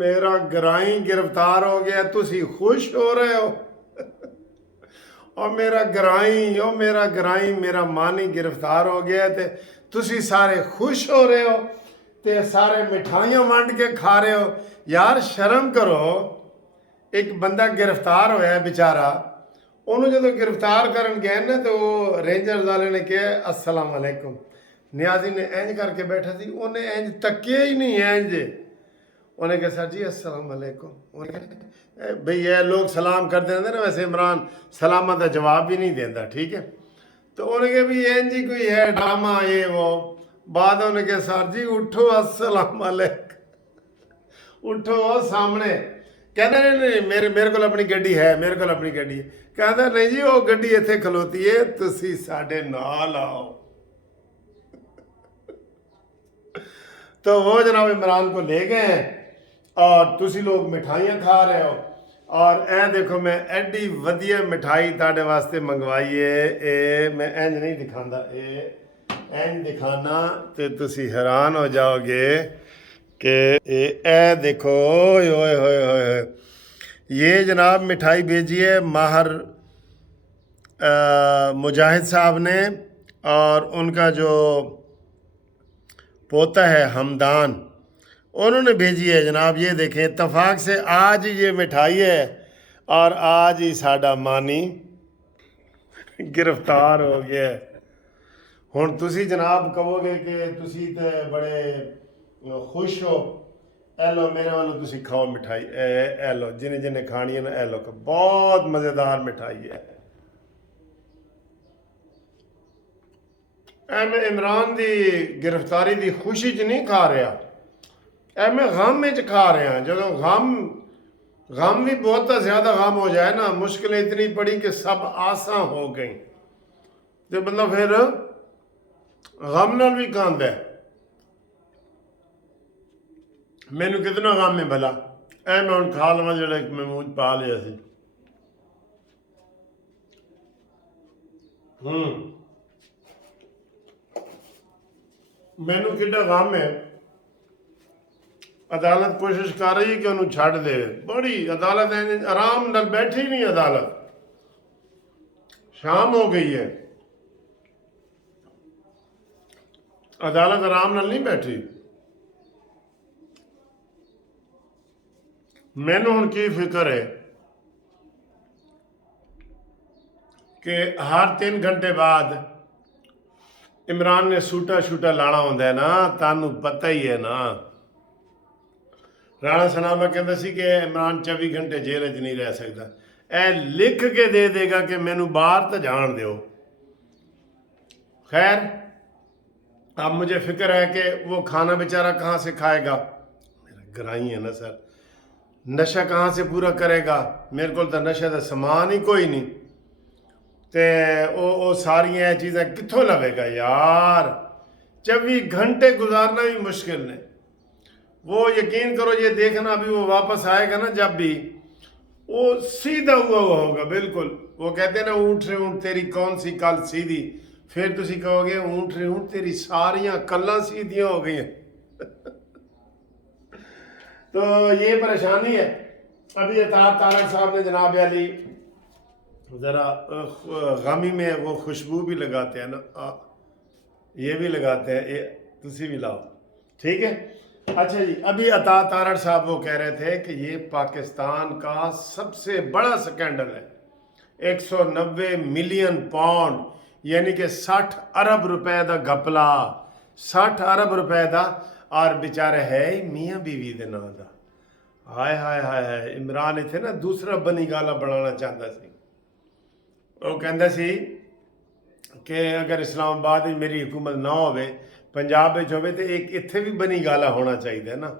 میرا گرائی گرفتار ہو گیا، تسی خوش ہو رہے ہو؟ اور میرا گرائی میرا مانی گرفتار ہو گیا تے تسی سارے خوش ہو رہے ہو تے سارے مٹھائیاں ونڈ کے کھا رہے ہو۔ یار شرم کرو، ایک بندہ گرفتار ہویا ہے بیچارہ، انہوں جدو گرفتار کرن گئے نا تو وہ رینجرز والے نے کہا السلام علیکم، نیازی نے اینج کر کے بیٹھا تھی، انہیں اینج تکیے ہی نہیں اینج، انہیں کہا سر جی السلام علیکم، انہیں کہا بھئی یہ لوگ سلام کر دیں نا، ویسے عمران سلامہ دا جواب بھی نہیں دیندہ، ٹھیک ہے؟ تو انہیں کہا بھی اینج ہی کوئی ہے ڈرامہ یہ وہ، بعد انہیں کہا سر جی اٹھو السلام علیکم، اٹھو سامنے، کہنا نہیں میرے کو اپنی گڈی ہے، میرے کو اپنی گڈی ہے، کہتا نہیں جی وہ گڈی ایتھے کھلوتی ہے، تسی ساڑھے نال آؤ۔ تو وہ جناب عمران کو لے گئے ہیں اور تسی لوگ مٹھائیاں کھا رہے ہو، اور اے دیکھو میں ایڈی ودیہ مٹھائی تاڑے واسطے منگوائی ہے، اے میں اینج نہیں دکھاندہ، اے اینج دکھانا تے تسی حیران ہو جاؤ گے کہ اے دیکھو اوئے ہوئے ہوئے ہوئے، یہ جناب مٹھائی بھیجی ہے ماہر مجاہد صاحب نے، اور ان کا جو پوتا ہے حمدان، انہوں نے بھیجی ہے جناب، یہ دیکھیں اتفاق سے آج یہ مٹھائی ہے اور آج ہی ساڈا مانی گرفتار ہو گیا ہے۔ ہن تسی جناب کہو گے کہ تسی تے بڑے خوش ہو، اے لو میرے والوں تسی کھاؤ مٹھائی، اے لو جنہیں جنہیں کھانی ہے نا اے لو، بہت مزیدار مٹھائی ہے۔ اے میں عمران دی گرفتاری دی خوشی چ نہیں کھا رہا، اے میں غم میں کھا رہا ہوں، جدو غم بھی بہت زیادہ غم ہو جائے نا، مشکلیں اتنی پڑی کہ سب آساں ہو گئیں، تو مطلب پھر غم نال بھی کھاندہ ہے۔ میں نو کتنا غم ہے بھلا، اے میں ان کھا لواں جڑا ایک میں منہ پا لیا سی۔ میں نو کتنا غم ہے، عدالت کوشش کر رہی ہے کہ انہوں چھاڑ دے، بڑی عدالت ہے آرام نال بیٹھی نہیں، عدالت شام ہو گئی ہے، عدالت آرام نال نہیں بیٹھی۔ میں نے ہن کی فکر ہے کہ ہر 3 گھنٹے بعد عمران نے سوٹا شوٹا لانا ہوندہ ہے نا، تانوں پتہ ہی ہے نا، رانا سناما کہندہ سی کہ عمران 24 گھنٹے جیل وچ نہیں رہ سکتا، اے لکھ کے دے دے گا کہ میں نو باہر تو جان دیو۔ خیر اب مجھے فکر ہے کہ وہ کھانا بیچارہ کہاں سے کھائے گا، میرا گرائی ہے نا سر، نشہ کہاں سے پورا کرے گا، میرے کو تو نشہ دا سامان ہی کوئی نہیں، تے او ساری ہیں چیزیں کتھوں لگے گا یار، 24 گھنٹے گزارنا بھی مشکل ہے۔ وہ یقین کرو یہ دیکھنا بھی وہ واپس آئے گا نا جب بھی، وہ سیدھا ہوا ہوگا بالکل، وہ کہتے ہیں نا اونٹ رے اونٹ تیری کون سی کل سیدھی، پھر تسی کہو گے اونٹ رے اونٹ تیری ساریاں کلاں سیدھیاں ہو گئی ہیں۔ تو یہ پریشانی ہے۔ ابھی عطا تارڑ صاحب نے جناب علی ذرا غمی میں وہ خوشبو بھی لگاتے ہیں نا، یہ بھی لگاتے ہیں، یہ تسی بھی لاؤ، ٹھیک ہے۔ اچھا جی، ابھی عطا تارڑ صاحب وہ کہہ رہے تھے کہ یہ پاکستان کا سب سے بڑا سکینڈل ہے، 190 ملین پاؤنڈ یعنی کہ 60 ارب روپے دا گھپلا، 60 ارب روپے دا، اور بیچارے ہے ہی میاں بیوی دے نام دا۔ ہائے ہائے ہائے ہائے، عمران تھے نا دوسرا بنی گالا بنانا چاہتا سی، وہ کہندہ سی کہ اگر اسلام آباد میں میری حکومت نہ ہوئے، پنجاب میں ہوئے تو ایک اتھے بھی بنی گالا ہونا چاہیے نا،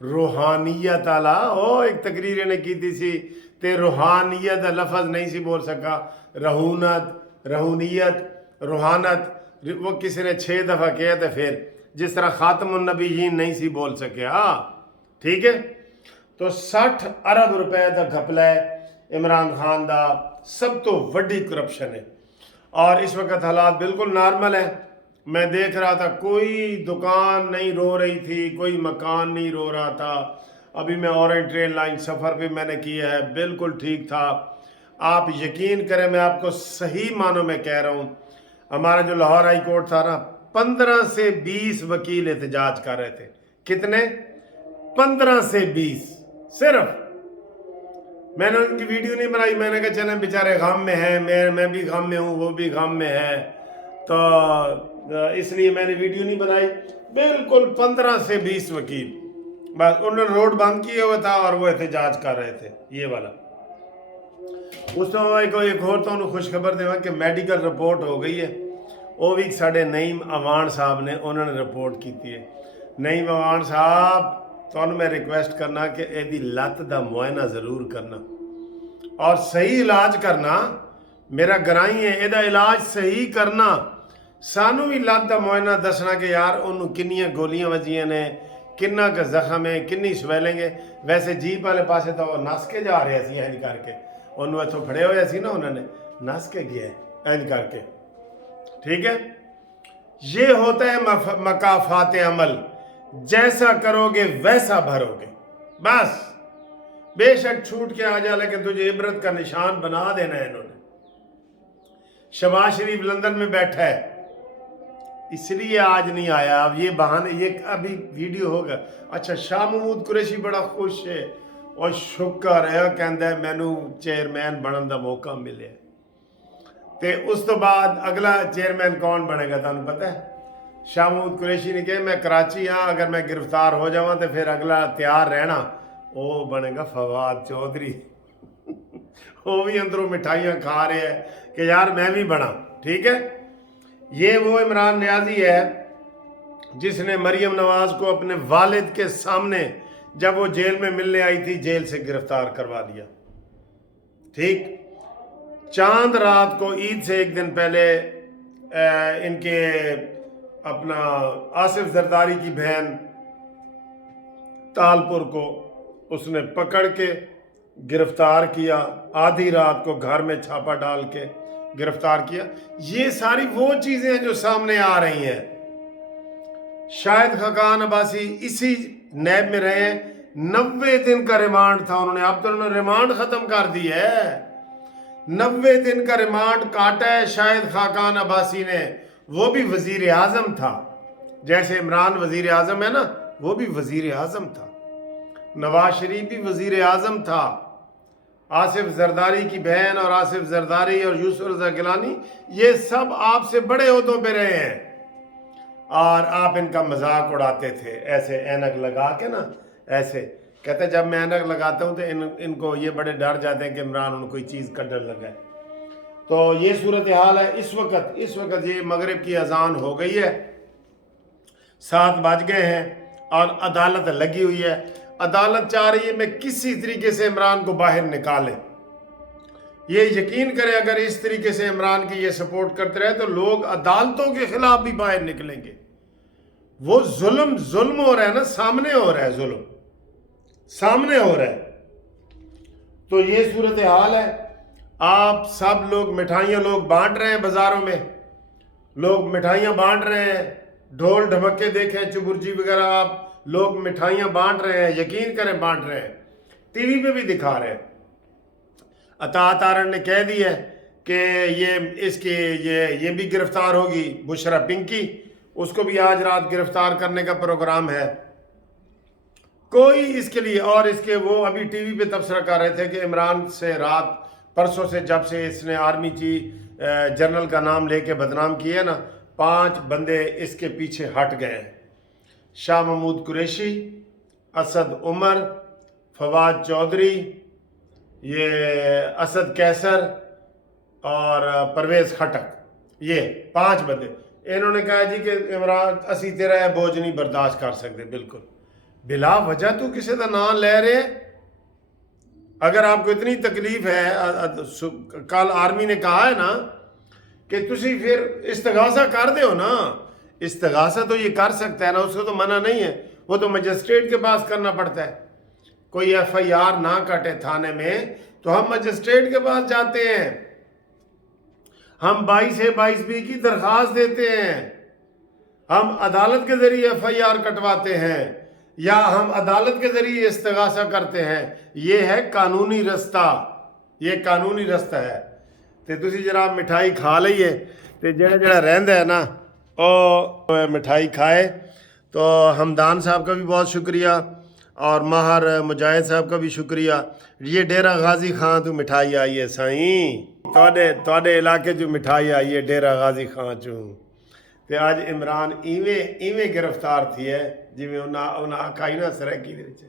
روحانیت آلا، ایک تقریر نے کی تھی سی تے روحانیت لفظ نہیں سی بول سکا، رہونت، رہونیت، روحانت، وہ کسی نے 6 دفعہ کہا تھا، پھر جس طرح خاتم النبیین نہیں سی بول سکے، ٹھیک ہے۔ تو 60 ارب روپے دا گھپلا ہے عمران خان دا، سب تو وڈی کرپشن ہے، اور اس وقت حالات بالکل نارمل ہیں۔ میں دیکھ رہا تھا کوئی دکان نہیں رو رہی تھی، کوئی مکان نہیں رو رہا تھا، ابھی میں اورنج ٹرین لائن سفر بھی میں نے کیا ہے، بالکل ٹھیک تھا۔ آپ یقین کریں، میں آپ کو صحیح معنوں میں کہہ رہا ہوں، ہمارا جو لاہور ہائی کورٹ تھا نا، 15 سے 20 وکیل احتجاج کر رہے تھے۔ کتنے؟ 15 سے 20 صرف۔ میں نے ان کی ویڈیو نہیں بنائی، میں نے کہا چلیں بیچارے غم میں ہیں، میں بھی غم میں ہوں، وہ بھی غم میں ہے، تو اس لیے میں نے ویڈیو نہیں بنائی۔ بالکل 15 سے 20 وکیل، بس انہوں نے روڈ بند کیا ہوا تھا اور وہ احتجاج کر رہے تھے، یہ والا۔ اس کو ایک اور تو خوشخبر دے کہ میڈیکل رپورٹ ہو گئی ہے، وہ بھی ساڑھے نعیم اوان صاحب نے انہوں نے رپورٹ کی تھی۔ نعیم اوان صاحب تو میں ریکویسٹ کرنا کہ ایدی لت دا معائنہ ضرور کرنا اور صحیح علاج کرنا، میرا گرائی ہے ایدہ علاج صحیح کرنا۔ سانو بھی لت دا معائنہ دسنا کہ یار انہوں کنیاں گولیاں وجیاں نے، کنہ کا زخم ہے، کنی سویلنگ ہے۔ ویسے جیپ والے پاسے تو وہ نس کے جا رہے سی اینج کر کے، انہوں اتھوں کھڑے ہوئے سی نا، انہوں نے نس کے گیا ہے اینج کر کے، ٹھیک ہے۔ یہ ہوتا ہے مکافات عمل، جیسا کرو گے ویسا بھرو گے، بس۔ بے شک چھوٹ کے آ جا، لیکن تجھے عبرت کا نشان بنا دینا ہے انہوں نے۔ شہباز شریف لندن میں بیٹھا ہے، اس لیے آج نہیں آیا۔ اب یہ بہانے، یہ ابھی ویڈیو ہوگا۔ اچھا، شاہ محمود قریشی بڑا خوش ہے اور شکر ہے، کہندہ ہے مینو چیئرمین بنن دا موقع ملے۔ تے اس تو بعد اگلا چیئرمین کون بنے گا تانوں پتہ ہے؟ شاہ محمود قریشی نے کہا میں کراچی ہاں، اگر میں گرفتار ہو جاؤں تو پھر اگلا تیار رہنا، وہ بنے گا فواد چودھری۔ وہ بھی اندروں مٹھائیاں کھا رہے ہیں کہ یار میں بھی بنا، ٹھیک ہے۔ یہ وہ عمران نیازی ہے جس نے مریم نواز کو اپنے والد کے سامنے جب وہ جیل میں ملنے آئی تھی جیل سے گرفتار کروا دیا، ٹھیک۔ چاند رات کو عید سے ایک دن پہلے ان کے اپنا آصف زرداری کی بہن تالپور کو اس نے پکڑ کے گرفتار کیا، آدھی رات کو گھر میں چھاپا ڈال کے گرفتار کیا۔ یہ ساری وہ چیزیں ہیں جو سامنے آ رہی ہیں۔ شاہد خاقان عباسی اسی نیب میں رہے ہیں، 90 دن کا ریمانڈ تھا انہوں نے، اب تو انہوں نے ریمانڈ ختم کر دی ہے۔ 90 دن کا ریمانڈ کاٹا ہے شاہد خاقان عباسی نے، وہ بھی وزیر اعظم تھا، جیسے عمران وزیر اعظم ہے نا، وہ بھی وزیر اعظم تھا، نواز شریف بھی وزیر اعظم تھا، آصف زرداری کی بہن اور آصف زرداری اور یوسف رضا گیلانی یہ سب آپ سے بڑے عہدوں پہ رہے ہیں، اور آپ ان کا مذاق اڑاتے تھے ایسے اینک لگا کے نا، ایسے کہتے جب میں اینک لگاتا ہوں تو ان کو یہ بڑے ڈر جاتے ہیں کہ عمران ان کوئی چیز کڈر لگا ہے۔ تو یہ صورتحال ہے اس وقت یہ مغرب کی اذان ہو گئی ہے، 7 بج گئے ہیں اور عدالت لگی ہوئی ہے۔ عدالت چاہ رہی ہے میں کسی طریقے سے عمران کو باہر نکالیں۔ یہ یقین کریں اگر اس طریقے سے عمران کی یہ سپورٹ کرتے رہے تو لوگ عدالتوں کے خلاف بھی باہر نکلیں گے۔ وہ ظلم ہو رہا ہے نا، سامنے ہو رہا ہے، ظلم سامنے ہو رہا ہے۔ تو یہ صورتحال ہے۔ آپ سب لوگ مٹھائیاں لوگ بانٹ رہے ہیں، بازاروں میں لوگ مٹھائیاں بانٹ رہے ہیں، ڈھول ڈھمکے دیکھیں، چبرجی وغیرہ آپ لوگ مٹھائیاں بانٹ رہے ہیں، یقین کریں بانٹ رہے ہیں، ٹی وی پہ بھی دکھا رہے ہیں۔ عطاء تارڑ نے کہہ دی ہے کہ یہ بھی گرفتار ہوگی، بشرا پنکی، اس کو بھی آج رات گرفتار کرنے کا پروگرام ہے۔ کوئی اس کے لیے، اور اس کے وہ ابھی ٹی وی پہ تبصرہ کر رہے تھے کہ عمران سے رات پرسوں سے جب سے اس نے آرمی چیف جنرل کا نام لے کے بدنام کیا نا، 5 بندے اس کے پیچھے ہٹ گئے ہیں۔ شاہ محمود قریشی، اسد عمر، فواد چودھری، یہ اسد کیسر اور پرویز خٹک، یہ 5 بندے انہوں نے کہا جی کہ عمران اسی تیرا بوجھ نہیں برداشت کر سکتے۔ بالکل بلا وجہ تو کسی کا نام لے رہے۔ اگر آپ کو اتنی تکلیف ہے، کل آرمی نے کہا ہے نا کہ تسی پھر استغاثہ کر دے ہو نا، استغاثہ تو یہ کر سکتا ہے نا، اس کو تو منع نہیں ہے، وہ تو مجسٹریٹ کے پاس کرنا پڑتا ہے۔ کوئی ایف آئی آر نہ کٹے تھانے میں تو ہم مجسٹریٹ کے پاس جاتے ہیں، ہم 22A22B کی درخواست دیتے ہیں، ہم عدالت کے ذریعے ایف آئی آر کٹواتے ہیں، یا ہم عدالت کے ذریعے استغاثہ کرتے ہیں، یہ ہے قانونی رستہ، یہ قانونی رستہ ہے۔ تو تسی جناب مٹھائی کھا لئیے، تو جڑا رہندا ہے نا او مٹھائی کھائے۔ تو حمدان صاحب کا بھی بہت شکریہ، اور ماہر مجاہد صاحب کا بھی شکریہ۔ یہ ڈیرہ غازی خان تو مٹھائی آئی ہے سائیں، تواڈے علاقے جو مٹھائی آئی ہے ڈیرہ غازی خان چوں۔ تے آج عمران ایویں گرفتار تھی ہے جویں انہاں آکھائی نا سریکی دے وچ،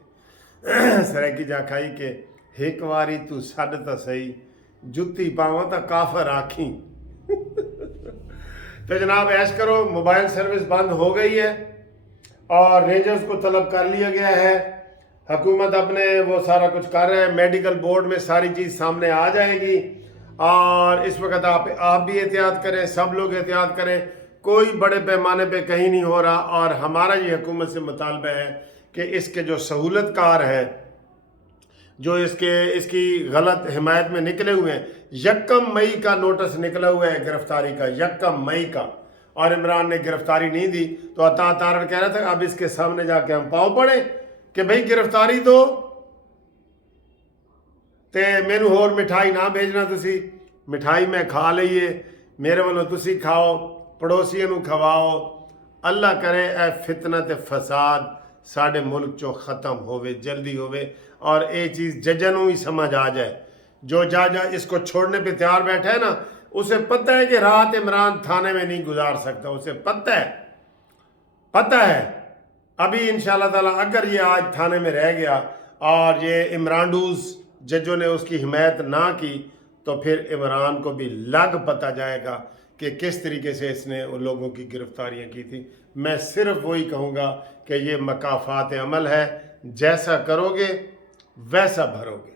سریکی جا کھائی کہ ایک واری تو سڈ تا صحیح جتی پاواں تا کافر آکھیں۔ تو جناب ایش کرو، موبائل سروس بند ہو گئی ہے اور رینجرز کو طلب کر لیا گیا ہے، حکومت اپنے وہ سارا کچھ کر رہے ہیں، میڈیکل بورڈ میں ساری چیز سامنے آ جائے گی، اور اس وقت آپ بھی احتیاط کریں، سب لوگ احتیاط کریں، کوئی بڑے پیمانے پہ کہیں نہیں ہو رہا۔ اور ہمارا یہ حکومت سے مطالبہ ہے کہ اس کے جو سہولت کار ہیں، جو اس کی غلط حمایت میں نکلے ہوئے ہیں، 1 مئی کا نوٹس نکلا ہوا ہے گرفتاری کا، 1 مئی کا، اور عمران نے گرفتاری نہیں دی۔ تو عطا تارڑ کہہ رہا تھا اب اس کے سامنے جا کے ہم پاؤں پڑیں کہ بھئی گرفتاری دو تے مینوں ہور مٹھائی نہ بھیجنا، تسی مٹھائی میں کھا لئیے، میرے والوں تسی کھاؤ، پڑوسیوں نوں کھواؤ۔ اللہ کرے اے فتنہ تے فساد ساڈے ملک چوں ختم ہوئے، جلدی ہوئے، اور اے چیز ججاں نوں ہی سمجھ آ جائے۔ جو جج اس کو چھوڑنے پہ تیار بیٹھا ہے نا، اسے پتہ ہے کہ رات عمران تھانے میں نہیں گزار سکتا، اسے پتہ ہے۔ ابھی انشاءاللہ تعالیٰ اگر یہ آج تھانے میں رہ گیا اور یہ عمرانڈوز ججوں نے اس کی حمایت نہ کی، تو پھر عمران کو بھی لگ پتہ جائے گا کہ کس طریقے سے اس نے ان لوگوں کی گرفتاریاں کی تھی۔ میں صرف وہی کہوں گا کہ یہ مکافات عمل ہے، جیسا کرو گے ویسا بھرو گے۔